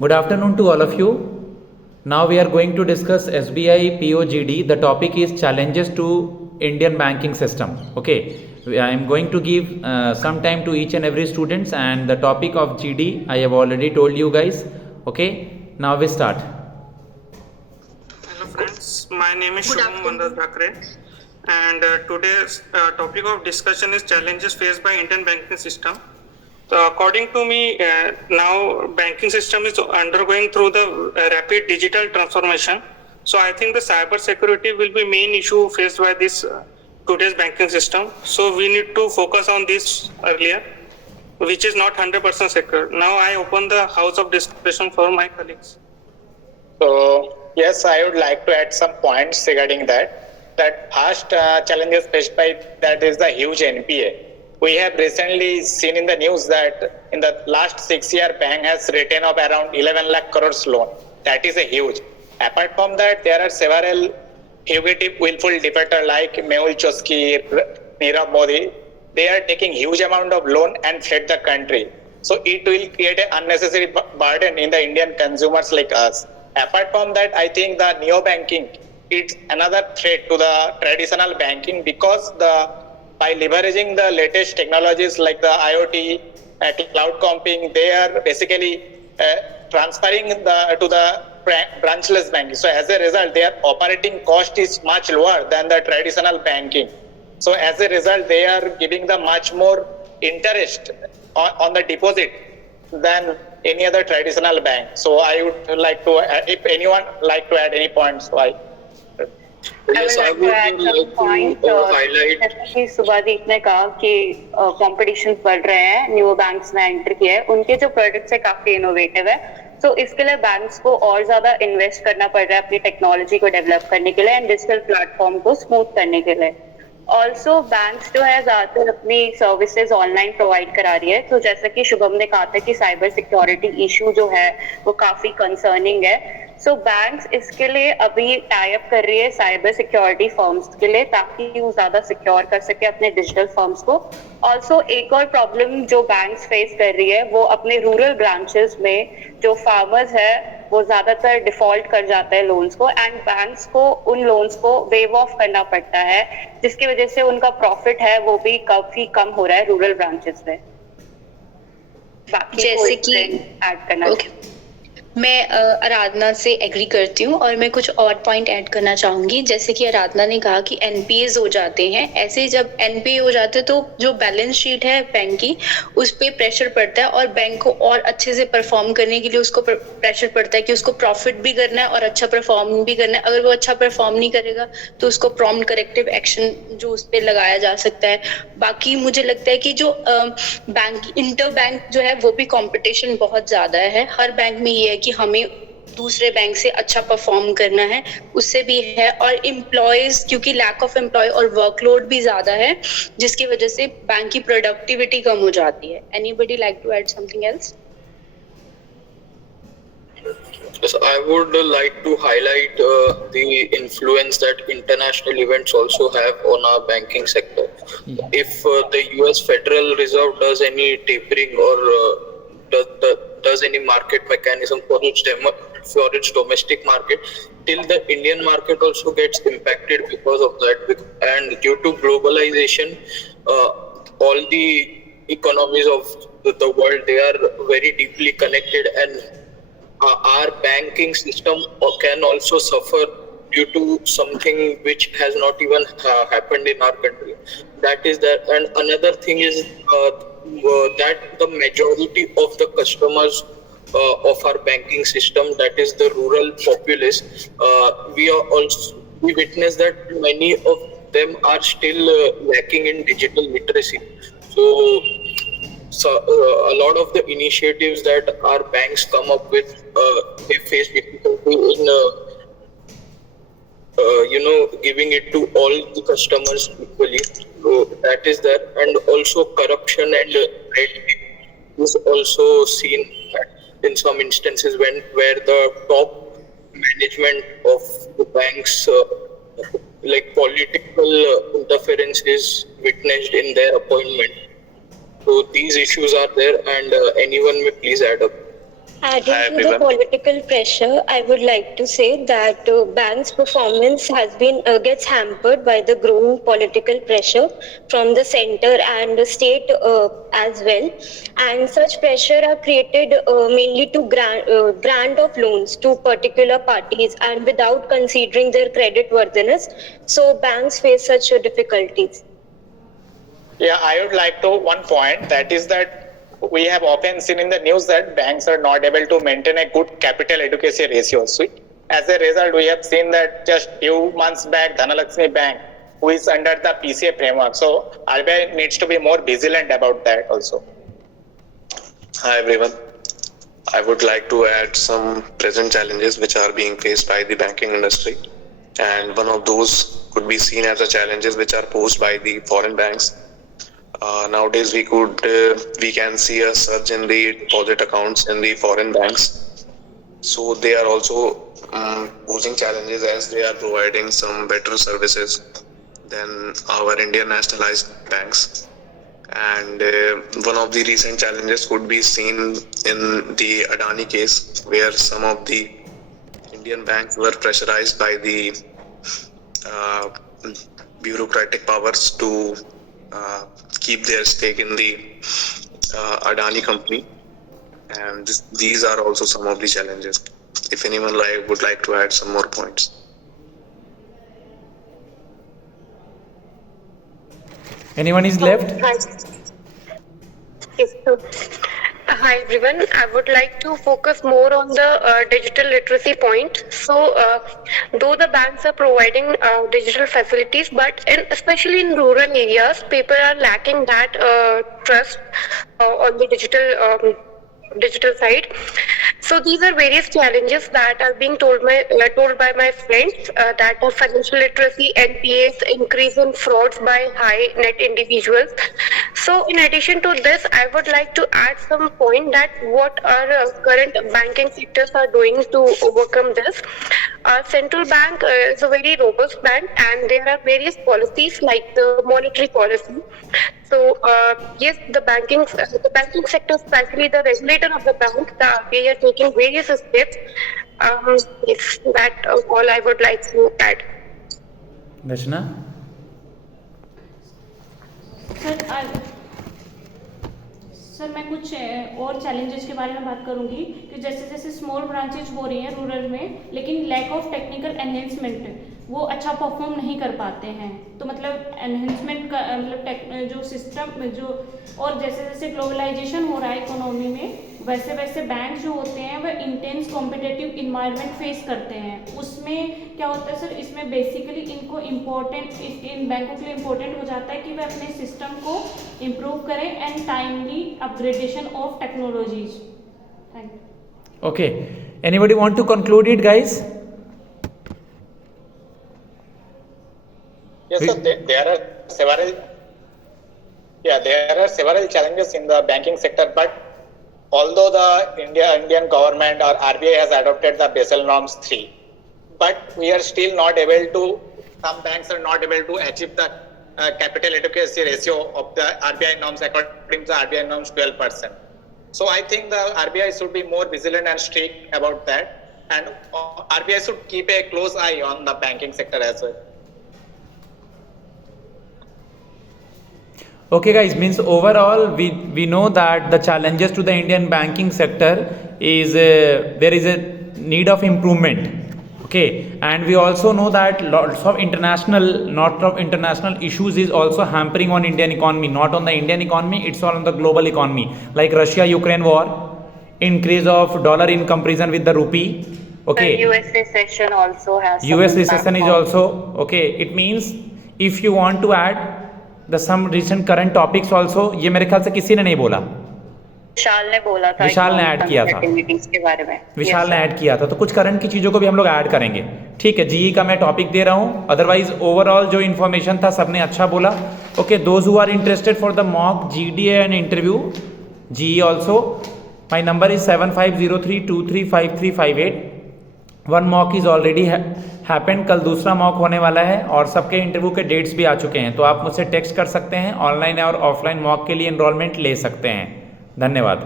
Good afternoon to all of you. Now we are going to discuss SBI Po GD. The topic is challenges to Indian banking system. Okay, I am going to give some time to each and every students, and the topic of GD I have already told you guys. Okay, now we start. Hello friends, my name is Shubham Mandas Dhakre, and today's topic of discussion is challenges faced by Indian banking system. So according to me, now banking system is undergoing through the rapid digital transformation. So I think the cyber security will be main issue faced by this today's banking system. So we need to focus on this earlier, which is not 100% secure. Now I open the house of discussion for my colleagues. So yes, I would like to add some points regarding that. That first challenges faced by that is the huge NPA. We have recently seen in the news that in the last 6 year bank has written of around 11 lakh crores loan. That is a huge. Apart from that, there are several fugitive willful defaulter like Mehul Choksey, Nirav Modi. They are taking huge amount of loan and fled the country. So it will create an unnecessary burden in the Indian consumers like us. Apart from that, I think the neo-banking is another threat to the traditional banking because by leveraging the latest technologies like the IoT, cloud computing, they are basically transferring to the branchless banking. So as a result, their operating cost is much lower than the traditional banking. So as a result, they are giving the much more interest on the deposit than any other traditional bank. So I would like to, if anyone like to add any points, why? Yes, I would like to highlight. जैसे सुभाजीत ने कहा कि competition बढ़ रहे हैं, new banks ने enter किया है, उनके जो प्रोडक्ट्स है काफी इनोवेटिव है, तो इसके लिए बैंक्स को और ज्यादा इन्वेस्ट करना पड़ रहा है अपनी टेक्नोलॉजी को डेवलप करने के लिए एंड डिजिटल प्लेटफॉर्म को स्मूथ करने के लिए. ऑल्सो बैंक्स जो है ज्यादातर अपनी सर्विसेज ऑनलाइन प्रोवाइड करा रही है. तो जैसा कि शुभम ने कहा था कि साइबर सिक्योरिटी इशू जो है वो काफी कंसर्निंग है. सो बैंक्स इसके लिए अभी टाई अप कर रही है साइबर सिक्योरिटी फर्म्स के लिए ताकि वो ज्यादा सिक्योर कर सके अपने डिजिटल फर्म्स को. ऑल्सो एक और प्रॉब्लम जो बैंक्स फेस कर रही है वो अपने रूरल ब्रांचेस में जो फार्मर्स है वो ज्यादातर डिफॉल्ट कर जाता है लोन्स को एंड बैंक्स को उन लोन्स को वेव ऑफ करना पड़ता है जिसकी वजह से उनका प्रॉफिट है वो भी काफी कम हो रहा है रूरल ब्रांचेस में. जैसे कि ऐड करना मैं आराधना से एग्री करती हूँ और मैं कुछ और पॉइंट ऐड करना चाहूंगी. जैसे कि आराधना ने कहा कि एनपीएस हो जाते हैं, ऐसे जब एनपीए हो जाते हैं तो जो बैलेंस शीट है बैंक की उस पर प्रेशर पड़ता है और बैंक को और अच्छे से परफॉर्म करने के लिए उसको प्रेशर पड़ता है कि उसको प्रॉफिट भी करना है और अच्छा परफॉर्म भी करना है. अगर वो अच्छा परफॉर्म नहीं करेगा तो उसको प्रॉम्प्ट करेक्टिव एक्शन जो उस पर लगाया जा सकता है. बाकी मुझे लगता है कि जो बैंक इंटर बैंक जो है वो भी कॉम्पिटिशन बहुत ज्यादा है. हर बैंक में ये है कि हमें दूसरे बैंक से अच्छा परफॉर्म करना है, उससे भी है. और एम्प्लॉयज क्योंकि लैक ऑफ एम्प्लॉय और वर्कलोड भी ज्यादा है जिसकी वजह से बैंक की प्रोडक्टिविटी कम हो जाती है. Anybody like to add something else? Yes, I would like to highlight the influence that international events also have on our banking sector. If the US Federal Reserve does any tapering or does any market mechanism for its domestic market, till the Indian market also gets impacted because of that. And due to globalization, all the economies of the world, they are very deeply connected, and our banking system can also suffer due to something which has not even happened in our country. That is that. And another thing is that the majority of the customers of our banking system, that is the rural populace, we witness that many of them are still lacking in digital literacy. So a lot of the initiatives that our banks come up with, they face difficulty in giving it to all the customers equally. So that is that. And also corruption and red tape is also seen in some instances where the top management of the banks, like political interference is witnessed in their appointment. So these issues are there, and anyone may please add up. Adding to the political pressure, I would like to say that banks' performance has been gets hampered by the growing political pressure from the center and the state as well, and such pressure are created mainly to grant of loans to particular parties and without considering their credit worthiness. So banks face such difficulties. Yeah, I would like to one point, that is that we have often seen in the news that banks are not able to maintain a good capital adequacy ratio. So as a result, we have seen that just few months back, Dhanalakshmi Bank, who is under the PCA framework. So RBI needs to be more vigilant about that also. Hi everyone. I would like to add some present challenges which are being faced by the banking industry. And one of those could be seen as the challenges which are posed by the foreign banks. Nowadays, we can see a surge in the deposit accounts in the foreign banks. So they are also posing challenges as they are providing some better services than our Indian nationalized banks. And one of the recent challenges could be seen in the Adani case, where some of the Indian banks were pressurized by the bureaucratic powers to keep their stake in the Adani company, and these are also some of the challenges. If anyone would like to add some more points. Anyone is left? Yes, so, hi everyone. I would like to focus more on the digital literacy point. So, though the banks are providing digital facilities, but especially in rural areas, people are lacking that trust on the digital side. So these are various challenges that are being told by my friends, that are financial literacy, NPAs, increase in frauds by high net individuals. So in addition to this, I would like to add some point that what our current banking sectors are doing to overcome this. Our central bank is a very robust bank, and there are various policies like the monetary policy. So yes, the banking sector, especially the regulator of the bank, the RBI, are taking various steps. Yes, that all I would like to add. Rachna? Sir मैं कुछ और challenges के बारे में बात करूंगी कि जैसे जैसे स्मॉल ब्रांचेज हो रही हैं रूरल में, लेकिन लैक ऑफ टेक्निकल एनहेंसमेंट, वो अच्छा परफॉर्म नहीं कर पाते हैं. तो मतलब एनहेंसमेंट का मतलब जो सिस्टम जो, और जैसे जैसे ग्लोबलाइजेशन हो रहा है इकोनॉमी में, वैसे वैसे बैंक जो होते हैं वह इंटेंस कॉम्पिटिटिव इन्वायरमेंट फेस करते हैं. उसमें क्या होता है सर, इसमें बेसिकली इनको इन बैंकों के लिए इम्पोर्टेंट हो जाता है कि वे अपने सिस्टम को इम्प्रूव करें and timely upgradation of technologies. Thank you. Okay. Anybody want to conclude it, guys? Yes, sir. There are several challenges in the banking sector, but although the Indian government or RBI has adopted the Basel norms 3, but we are still not able to. Some banks are not able to achieve the capital adequacy ratio of the RBI norms according to the RBI norms 12%. So I think the RBI should be more vigilant and strict about that, and RBI should keep a close eye on the banking sector as well. Okay guys, means overall we know that the challenges to the Indian banking sector is there is a need of improvement. Okay, and we also know that lots of international issues is also hampering on Indian economy. Not on the Indian economy, it's all on the global economy, like Russia-Ukraine war, increase of dollar in comparison with the rupee. Okay, The US recession also has some US impact recession is on- also okay. It means if you want to add the some recent current topics also, ये मेरे ख्याल से किसी ने नहीं बोला. विशाल ने बोला था, विशाल ने ऐड किया था. एक्टिविटीज के बारे में. विशाल ने ऐड किया था, तो कुछ करंट की चीज़ों को भी हम लोग ऐड करेंगे. ठीक है, जीई का मैं टॉपिक दे रहा हूँ. अदरवाइज ओवरऑल जो इन्फॉर्मेशन था सबने अच्छा बोला. Okay, those who are interested for the mock GDA and interview GE also, my number is 7503235358. One mock is already happened. कल दूसरा मॉक होने वाला है और सबके इंटरव्यू के डेट्स भी आ चुके हैं, तो आप मुझसे टेक्स्ट कर सकते हैं. ऑनलाइन और ऑफलाइन मॉक के लिए एनरोलमेंट ले सकते हैं. धन्यवाद.